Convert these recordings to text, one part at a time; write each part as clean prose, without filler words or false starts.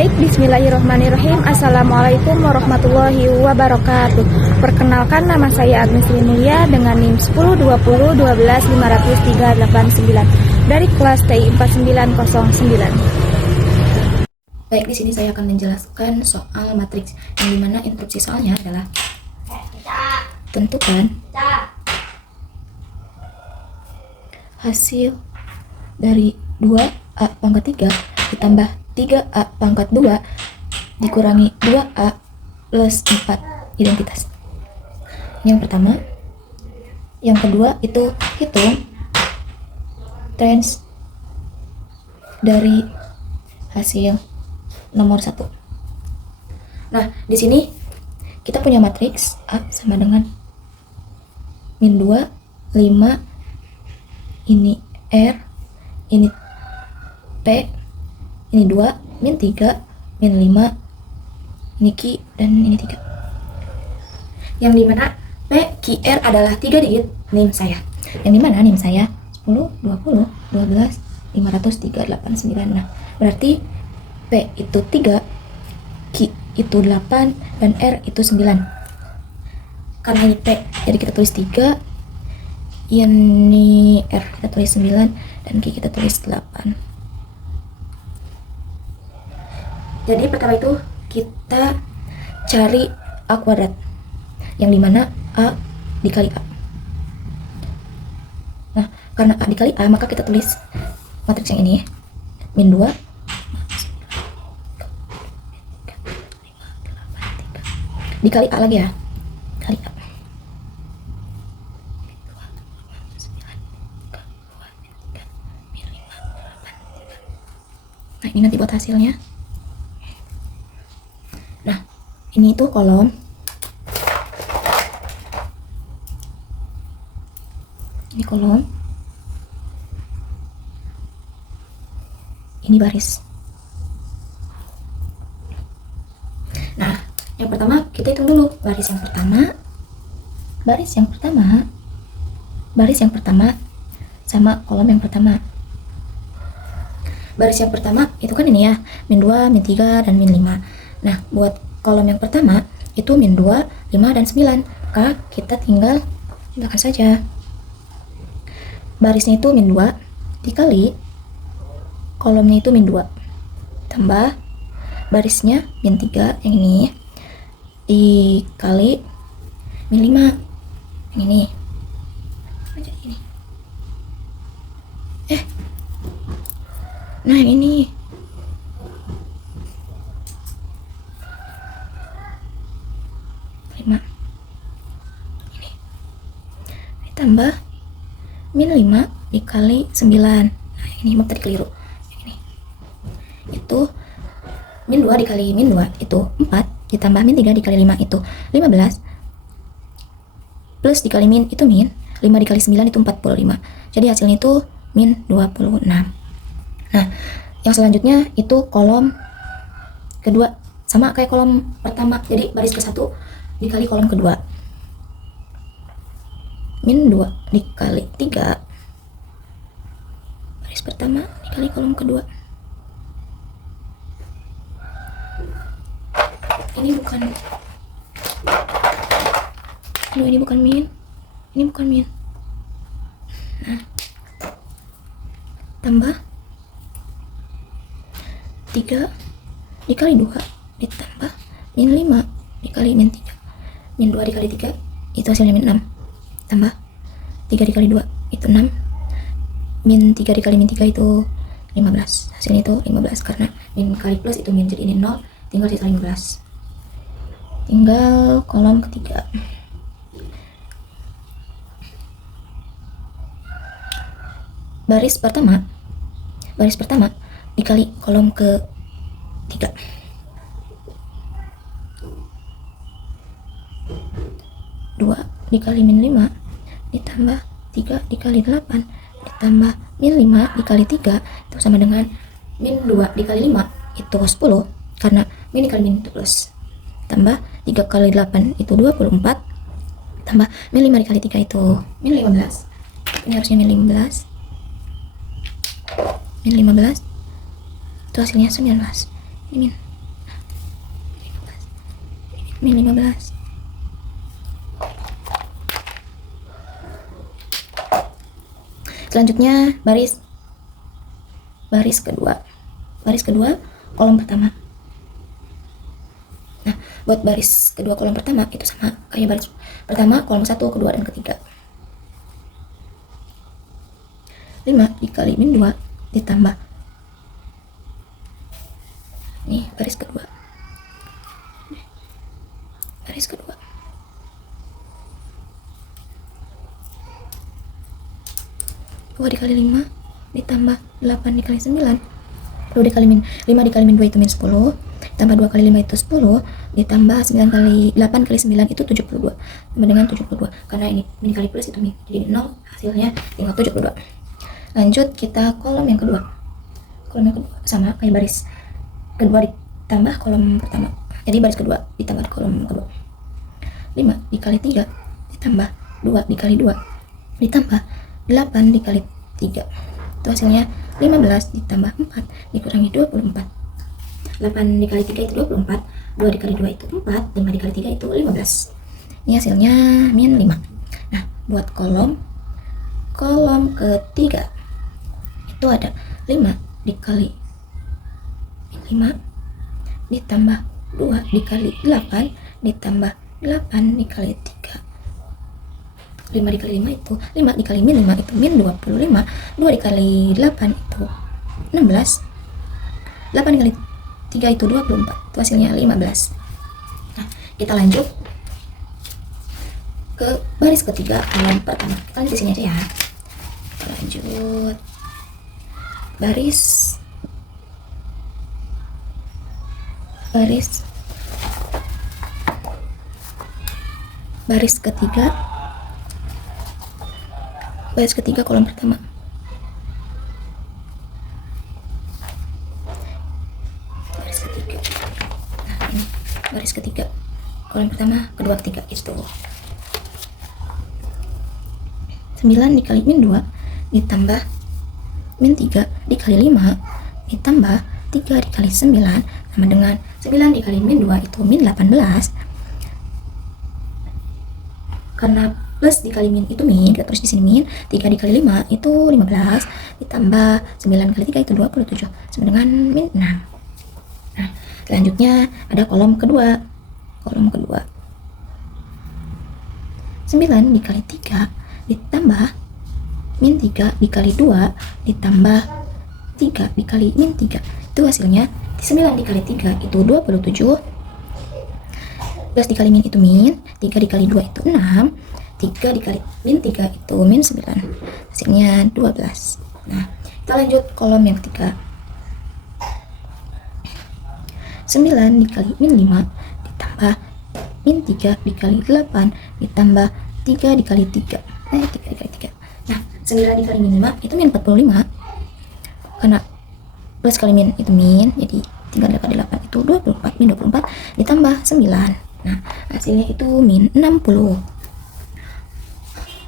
Baik, bismillahirrahmanirrahim. Assalamualaikum warahmatullahi wabarakatuh. Perkenalkan, nama saya Agnes Linulia dengan NIM 102012513589 dari kelas TI 4909. Baik, di sini saya akan menjelaskan soal matriks yang dimana instruksi soalnya adalah tentukan hasil dari 2A pangkat 3 ditambah 3A pangkat 2 dikurangi 2A plus 4 identitas. Yang pertama. Yang kedua itu hitung trans dari hasil nomor 1. Nah, di sini kita punya matriks A sama dengan min 2, 5, ini R, ini P, ini 2, min 3, min 5, ini Q, dan ini 3. Yang dimana P, Q, R adalah 3 digit NIM saya. Yang dimana NIM saya 10, 20, 12, 500, 389. Nah, berarti P itu 3, Q itu 8, dan R itu 9. Karena ini P, jadi kita tulis 3, ini R kita tulis 9, dan Q kita tulis 8. Jadi pertama itu kita cari A kuadrat, yang dimana A dikali A. Nah, karena A dikali A, maka kita tulis matriks yang ini, min 2, dikali A lagi ya, kali A. Nah, ini nanti buat hasilnya. Nah, ini tuh kolom. Ini kolom. Ini baris. Nah, yang pertama kita hitung dulu baris yang pertama sama kolom yang pertama. Baris yang pertama itu kan ini ya, min 2, min 3, dan min 5. Nah, buat kolom yang pertama itu min 2, 5, dan 9. Maka kita tinggal tambahkan saja. Barisnya itu min 2 dikali kolomnya itu min 2 tambah barisnya min 3 yang ini dikali min 5 yang ini. Jadi ini. Nah, yang ini. Ini ditambah min 5 dikali 9. Nah, ini mau tadi keliru. Ini itu min 2 dikali min 2 itu 4 ditambah min 3 dikali 5 itu 15 plus dikali min itu min 5 dikali 9 itu 45. Jadi hasilnya itu min 26. Nah, yang selanjutnya itu kolom kedua, sama kayak kolom pertama. Jadi baris ke 1 dikali kolom kedua, min 2 dikali 3 baris pertama dikali kolom kedua. Ini bukan min, ini bukan min. Nah, tambah 3 dikali 2 ditambah min 5 dikali min 3. Min 2 dikali 3 itu hasilnya min 6. Tambah 3 dikali 2 itu 6. Min 3 dikali min 3 itu 15. Hasilnya itu 15 karena min kali plus itu min, jadi ini 0, tinggal sisa 15. Tinggal kolom ketiga. Baris pertama dikali kolom ke 3. 2 dikali min 5 ditambah 3 dikali 8 ditambah min 5 dikali 3 itu sama dengan min 2 dikali 5 itu 10, karena min dikali min itu plus, tambah 3 kali 8 itu 24, tambah min 5 dikali 3 itu min 15. Ini harusnya min 15. Min 15 itu hasilnya 19. Ini min min 15. Selanjutnya baris kedua kolom pertama. Nah, buat baris kedua kolom pertama itu sama kayak baris pertama, kolom 1, kedua, dan ketiga. 5 dikali min 2 ditambah nih baris kedua 2 dikali 5 ditambah 8 dikali 9, 2 dikali min 5 dikali min 2 itu min 10, tambah 2 kali 5 itu 10, ditambah 9 kali 8 kali 9 itu 72, sama dengan 72. Karena ini min kali plus itu min, jadi 0, hasilnya tinggal 72. Lanjut kita kolom yang kedua sama kayak baris kedua ditambah kolom pertama, jadi baris kedua ditambah kolom kedua. 5 dikali 3 ditambah 2 dikali 2 ditambah 8 dikali 3, itu hasilnya 15 ditambah 4 dikurangi 24. 8 dikali 3 itu 24, 2 dikali 2 itu 4, 5 dikali 3 itu 15. Ini hasilnya min 5. Nah, buat kolom ketiga itu ada 5 dikali 5 ditambah 2 dikali 8 ditambah 8 dikali 3. 5 dikali 5 itu 5 dikali min 5 itu min 25. 2 dikali 8 itu 16. 8 dikali 3 itu 24. Itu hasilnya 15. Nah, kita lanjut ke baris ketiga kolom pertama. Kita lanjut di sini aja ya. Kita lanjut baris ketiga kolom pertama. Baris ketiga kolom pertama, kedua, ketiga itu 9 dikali min 2 ditambah min 3 dikali 5 ditambah 3 dikali 9 sama dengan 9 dikali min 2 itu min 18. Karena plus dikali min itu min, kita tulis di sini min. 3 dikali 5 itu 15 ditambah 9 kali 3 itu 27 sama dengan min 6. Nah, selanjutnya ada kolom kedua 9 dikali 3 ditambah min 3 dikali 2 ditambah 3 dikali min 3, itu hasilnya 9 dikali 3 itu 27, plus dikali min itu min, 3 dikali 2 itu 6, 3 dikali min 3 itu min 9, hasilnya 12. Nah, kita lanjut kolom yang ketiga. 9 dikali min 5 ditambah min 3 dikali 8 ditambah 3 dikali 3. 3 dikali 3. Nah, 9 dikali min 5 itu min 45. Karena plus kali min itu min, jadi 3 dikali 8 itu 24, min 24 ditambah 9. Nah, hasilnya itu min 60.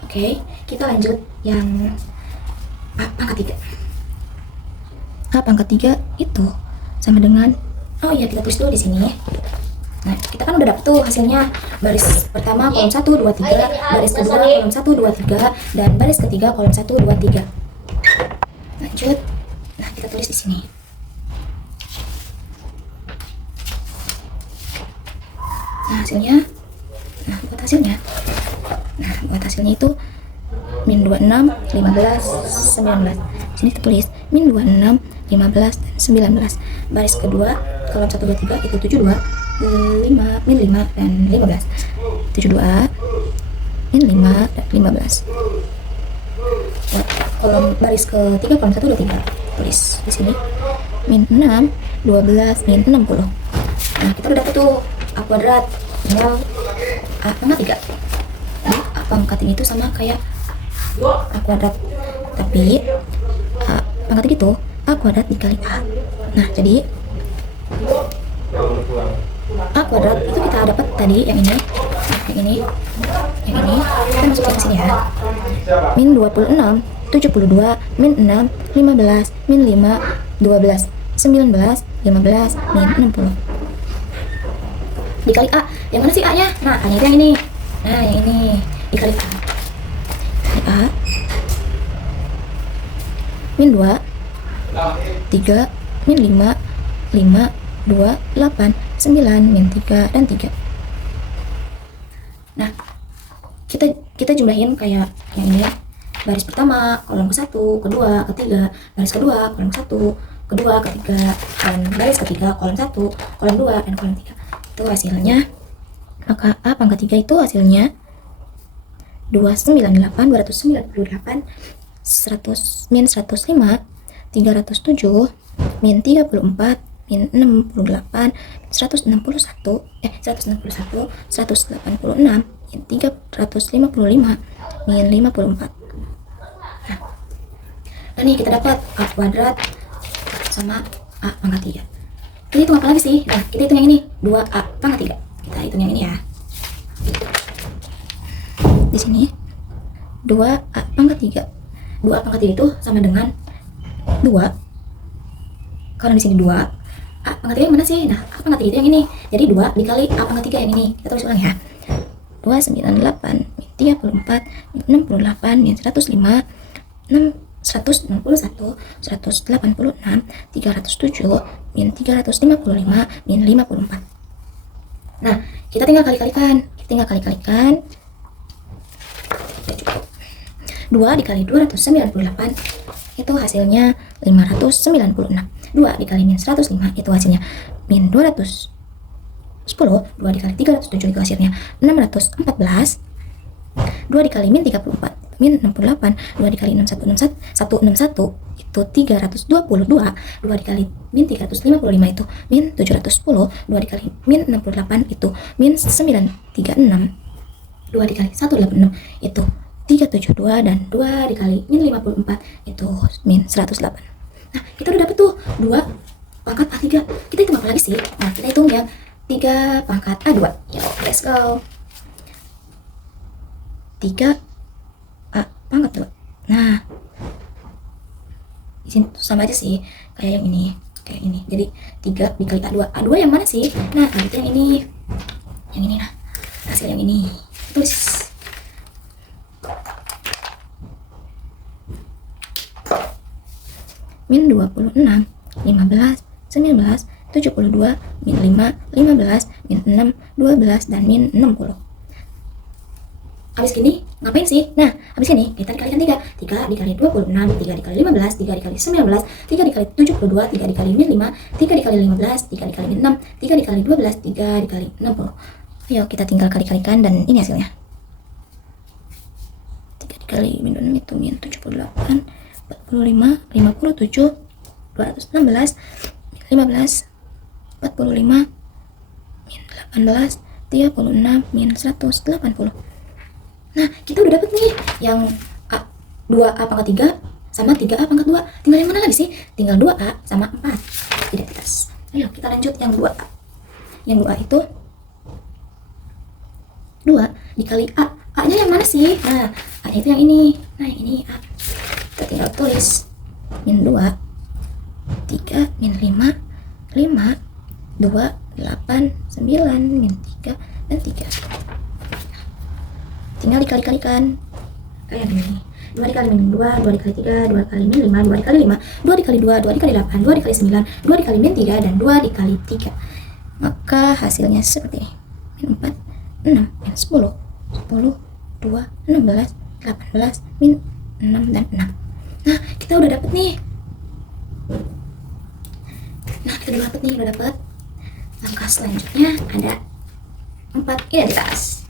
Oke, kita lanjut yang pangkat 3. Pangkat 3 itu sama dengan, oh iya, kita tulis dulu di sini. Nah, kita kan udah dapet tuh hasilnya baris pertama kolom 1, 2, 3, baris kedua kolom 1, 2, 3, dan baris ketiga kolom 1, 2, 3. Lanjut. Nah, kita tulis di sini. Nah, buat hasilnya itu min 26, 15, 19. Sini kita tulis min 26, 15, dan 19. Baris kedua kolom 1, 2, 3 itu 72, 5, min 5, dan 15. 72, min 5, dan 15. Buat kolom baris ketiga kolom 1, 2, 3 tulis di sini min 6, 12, min 60. Nah, kita udah dapet tuh A kuadrat, tinggal A pangkat 3. Jadi A pangkat ini tuh sama kayak A kuadrat, tapi A pangkat 3 itu A kuadrat dikali A. Nah, jadi A kuadrat itu kita dapat tadi yang ini kita masukin ke sini ya. Min 26, 72, min 6, 15, min 5, 12, 19, 15, min 60. dikali A. Yang mana sih A-nya? Nah, A-nya itu yang ini. Nah, yang ini dikali A. Dikali A min 2 3 min 5 5 2 8 9 min 3 dan 3. Nah, kita jumlahin kayak yang ini ya. Baris pertama, kolom ke-1, kedua, ketiga, baris kedua, kolom ke-1, kedua, ketiga, dan baris ketiga, kolom 1, kolom 2, dan kolom 3. Itu hasilnya. Maka A pangkat 3 itu hasilnya 298, 298, 100, min 105, 307, min 34, min 68, 161, 186, min 355, min 54. Nah nih kita dapat A kuadrat sama A pangkat 3. Kita hitung apa lagi sih? Nah, kita hitung yang ini, 2A pangkat 3. Kita hitung yang ini ya. Di sini 2A pangkat 3. 2A pangkat 3 itu sama dengan 2. Karena di sini 2. A pangkat 3 yang mana sih? Nah, A pangkat 3 itu yang ini. Jadi 2 dikali A pangkat 3 yang ini. Kita tulis ulang ya. 298 min 34 min 68 min 105 161, 186, 307, min 355, min 54. Nah, kita tinggal kali-kalikan. Ya, cukup. 2 dikali 298 itu hasilnya 596. 2 dikali min 105 itu hasilnya min 210. 2 dikali 307 itu hasilnya 614. 2 dikali min 34 min 68, 2 dikali 61 itu 322, 2 dikali min 355 itu min 710, 2 dikali min 68 itu min 936, 2 dikali 186 itu 372, dan 2 dikali min 54 itu min 108. Nah, kita udah dapet tuh 2 pangkat A3. Kita hitung apa lagi sih? Nah, kita hitung yang 3 pangkat A2. Yo, let's go. 3 A pangkat 2. Nah, di sini sama aja sih kayak yang ini, kayak ini. Jadi 3 dikali A2. A2 yang mana sih? Nah, itu yang ini. Yang ini, nah. Hasil yang ini. Tulis. Min 26, 15, 19, 72, min 5, 15, min 6, 12, dan min 60. Habis gini, ngapain sih? Nah, habis ini kita dikalikan 3. 3 dikali 26, 3 dikali 15, 3 dikali 19, 3 dikali 72, 3 dikali min 5, 3 dikali 15, 3 dikali min 6, 3 dikali 12, 3 dikali 60. Ayo kita tinggal kali-kalikan dan ini hasilnya. 3 dikali min 6 itu min 78, 45, 57, 216, 15, 45, min 18, 36, min 180. Nah, kita udah dapet nih yang A, 2A pangkat 3 sama 3A pangkat 2. Tinggal yang mana lagi sih? Tinggal 2A sama 4 identitas. Ayo kita lanjut yang 2A. Yang 2A itu 2 dikali A. A-nya yang mana sih? Nah, A-nya itu yang ini. Nah, yang ini A. Kita tinggal tulis min 2, 3, min 5, 5, 2, 8, 9, min 3, dan 3. Tinggal dikali-kalikan kayak gini. 2 dikali min 2, 2 dikali 3, 2 dikali min 5, 2 dikali 5, 2 dikali 2, 2 dikali 8, 2 dikali 9, 2 dikali min 3, dan 2 dikali 3. Maka hasilnya seperti ini. Min 4, 6, min 10, 10, 2, 16, 18, min 6, dan 6. Nah, kita udah dapet nih. Udah dapet. Langkah selanjutnya ada 4 identitas.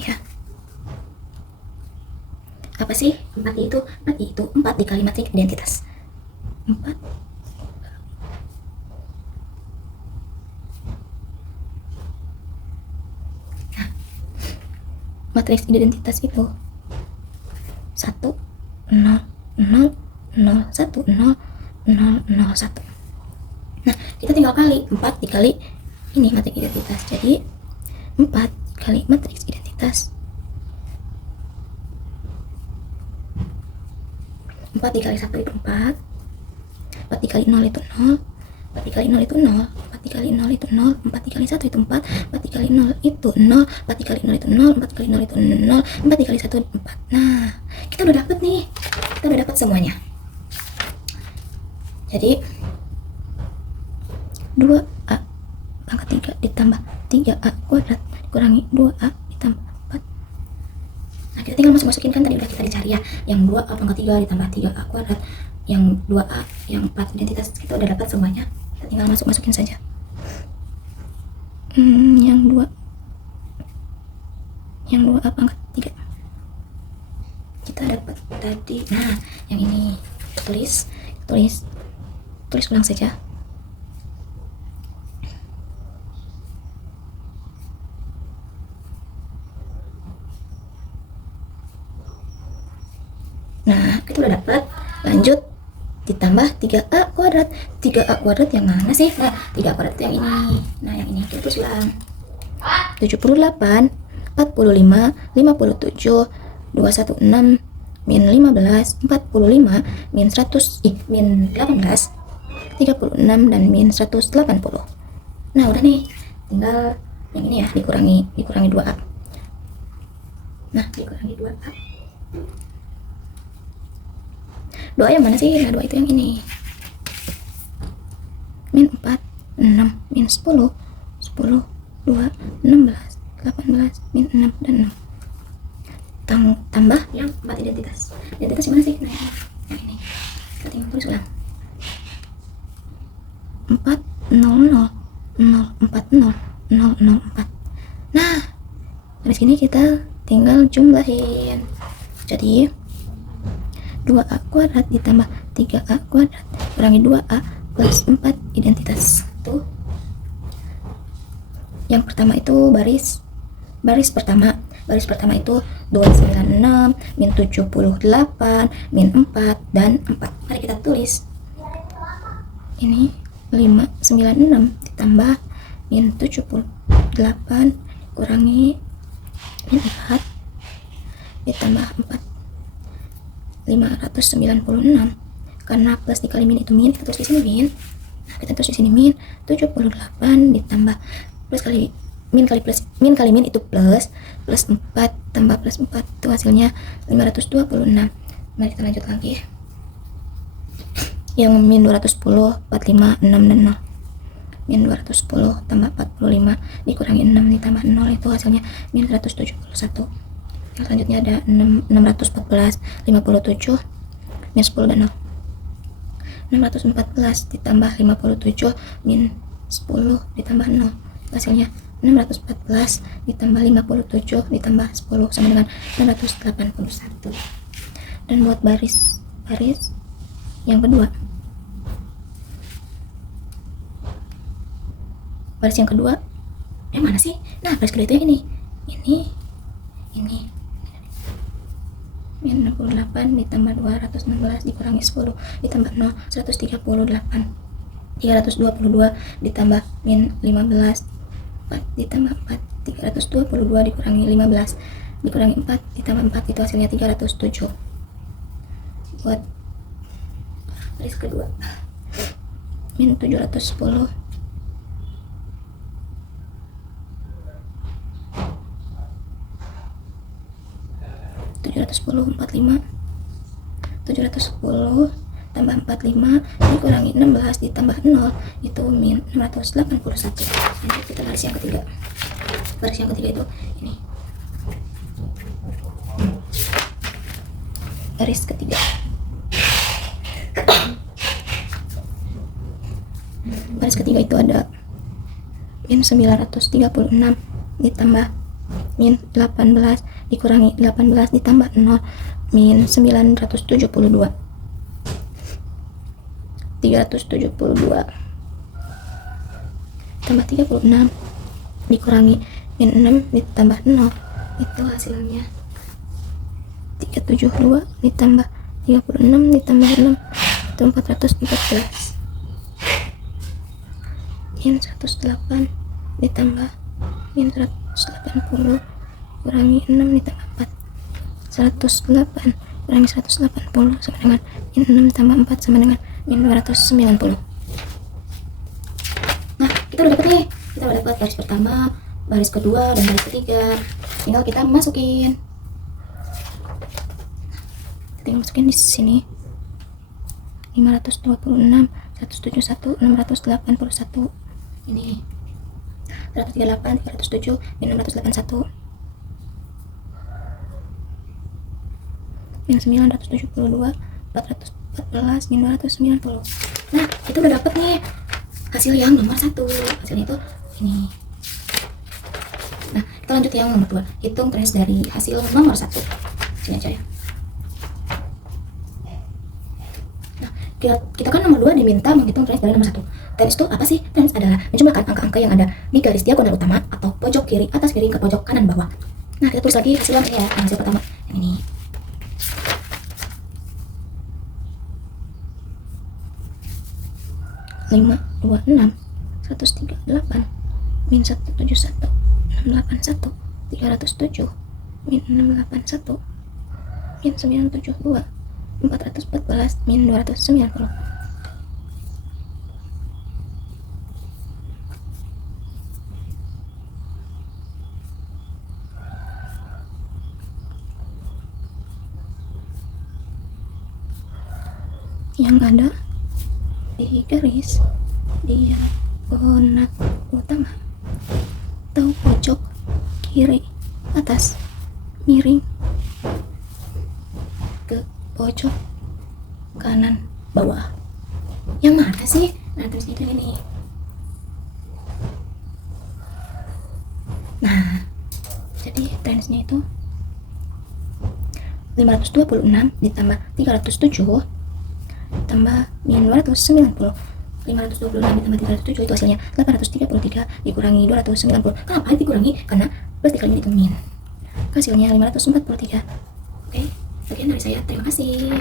Ya. Apa sih 4 itu? 4 dikali matrik identitas. 4 nah, matriks identitas itu 1 0 0 0 1 0 0 0 1. Nah, kita tinggal kali 4 dikali ini matriks identitas. Jadi 4 kali matriks identitas 4 dikali 1 itu 4, 4 dikali 0 itu 0, 4 dikali 0 itu 0, 4 dikali 0 itu 0, 4 dikali 1 itu 4, 4 dikali 0 itu 0, 4 dikali 0 itu 0, 4 dikali 0 itu 0, 4 dikali 1 4. Nah, kita udah dapet nih, kita udah dapet semuanya. Jadi 2A pangkat 3 ditambah 3A kuadrat dikurangi 2A ditambah 4. Nah, kita tinggal masukin kan tadi udah kita dicari ya, yang 2A pangkat 3 ditambah 3A kuadrat, yang 2A, yang 4 identitas, kita udah dapat semuanya. Kita tinggal masukin saja. Yang 2A pangkat 3 kita dapat tadi. Nah, yang ini tulis ulang saja. Nah, kita udah dapat. Lanjut ditambah 3A kuadrat. 3A kuadrat yang mana sih? Nah, 3A kuadrat itu yang ini. Nah, yang ini kita tulis ulang. 78 45 57 216 min 15 45 min 100 min 18 36 dan min 180. Nah, udah nih, tinggal yang ini ya, dikurangi 2A. Nah, dikurangi 2A. 2 yang mana sih? Nah, 2 itu yang ini. Min 4 6 min 10 10 2 16 18 min 6 dan 6. Tambah yang 4 identitas. Identitas yang mana sih? Nah, yang ini. Kita tinggal tulis ulang. 4 0 0 0 4 0 0 0 4. Nah, dari sini kita tinggal jumlahin. Jadi 2A kuadrat ditambah 3A kuadrat kurangi 2A plus 4 identitas. Tuh. Yang pertama itu baris pertama. Baris pertama itu 296 min 78 min 4 dan 4. Mari kita tulis. Ini 596 ditambah min 78 kurangi min 4 ditambah 4 596. Karena plus dikali min itu min, kita tulis di sini min. Nah, kita tulis di sini min 78 ditambah plus kali min kali plus min kali min itu plus 4 tambah plus 4 itu hasilnya 526. Mari kita lanjut lagi. Yang min 210 45 6 dan 0. Min 210 tambah 45 dikurangi 6 ditambah 0 itu hasilnya min 171. Yang selanjutnya ada 614 57 min 10 dan 0. 614 ditambah 57 min 10 ditambah 0 hasilnya 614 ditambah 57 ditambah 10 sama dengan 681. Dan buat baris yang kedua, baris yang kedua yang mana sih? Nah, baris kedua itu yang ini min 68 ditambah 216 dikurangi 10 ditambah 0 138 322 ditambah min 15 4 ditambah 4 322 dikurangi 15 dikurangi 4 ditambah 4 itu hasilnya 307. Buat baris kedua min 710 45 710 tambah 45 dikurangi 16 ditambah 0 itu min 681. Lanjut kita baris yang ketiga. Baris yang ketiga itu ini. Baris ketiga. Baris ketiga itu ada min 936 ditambah min 18 dikurangi 18 ditambah 0 min 972 372 tambah 36 dikurangi min 6 ditambah 0 itu hasilnya 372 ditambah 36 ditambah 6 itu 414 min 108 ditambah min 180 kurangi 6 ditambah 4 108 dikurangi 180 sama dengan min 6 tambah 4 sama dengan min 290. Nah, kita udah dapet nih. Kita udah dapat baris pertama, baris kedua, dan baris ketiga. Tinggal kita masukin. Tinggal masukin di sini. 526, 171, 681. Ini 138, 307, min 681. Min 972, 414, min 290. Nah, itu udah dapet nih hasil yang nomor 1. Hasilnya itu ini. Nah, kita lanjut yang nomor 2. Hitung trace dari hasil nomor 1. Sini aja ya. Nah, kita kan nomor 2 diminta menghitung trace dari nomor 1. Trace itu apa sih? Trace adalah menjumlahkan angka-angka yang ada di garis diagonal utama atau pojok kiri atas piring ke pojok kanan bawah. Nah, kita tulis lagi hasil yang ini ya. Hasil pertama yang ini. 526, 138, min 171, 681, 307, min 681, min 972, 414, min 290. Yang ada di garis diagonal utama atau pojok kiri atas miring ke pojok kanan bawah. Yang mana sih? Nah, terus itu ini. Nah, jadi range-nya itu 526 ditambah 307 tambah min 290. 526 ditambah 307 itu hasilnya 833 dikurangi 290. Kenapa dikurangi? Karena plus dikalinya itu min. Hasilnya 543. Oke, sekian dari saya. Terima kasih.